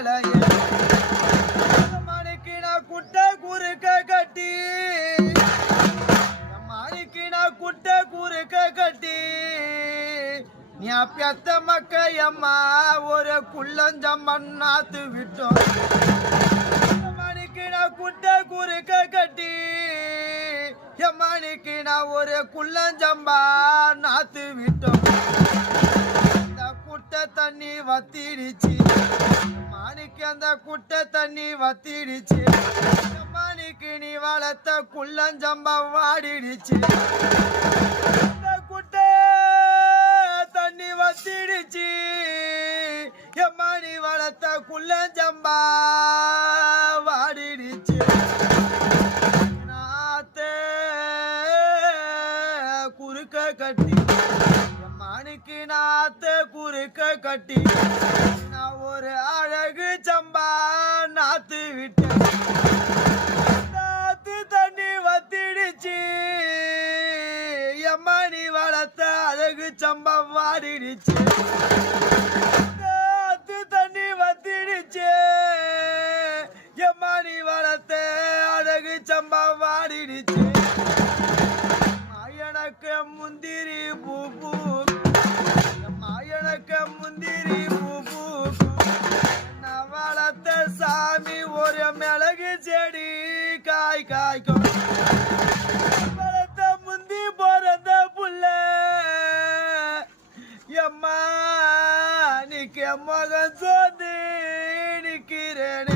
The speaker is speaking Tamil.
வேலையே மணிக்கு நான் குட்டை குறுக்க கட்டி மணிக்கு நான் குட்டை குறுக்க கட்டி நீ பெத்த மக்கம்மா ஒரு குள்ளஞ்சம்மன் நாத்து விட்டோம் மணிக்கு நான் குட்டை குறுக்க கட்டி எம்மணிக்கு நான் ஒரு குள்ளஞ்சம்பா நாத்து விட்டோம் அந்த குட்டை தண்ணி வத்திடுச்சு மணிக்கு அந்த குட்டை தண்ணி வத்திடுச்சு மணிக்கு நீ வளர்த்த குள்ளஞ்சம்பா வாடிடுச்சு அந்த குட்டை தண்ணி வத்திடுச்சு எம்மணி வளர்த்த குள்ளஞ்சம்பா வாடிடுச்சு குறுக்க கட்டி மணிக்கு நாத்த குறுக்க கட்டி நான் ஒரு அழகு சம்பா நாத்து விட்டேன் நாத்து தண்ணி வத்திடுச்சு எம்மணி வளர்த்த அழகு சம்பா வாடிடுச்சு நாத்து தண்ணி வத்திடுச்சு எம்மணி வளர்த்த அழகு சம்பா வாடிடுச்சு எனக்கு முந்திரி பூ எனக்கு முந்திரி பூ நான் வளர்த்த சாமி ஒரு மிளகு செடி காய் காய்க்கும் வளர்த்த முந்தி போறத புள்ள எம்மா நிக்க மகன் சோந்து நிக்கிறேன்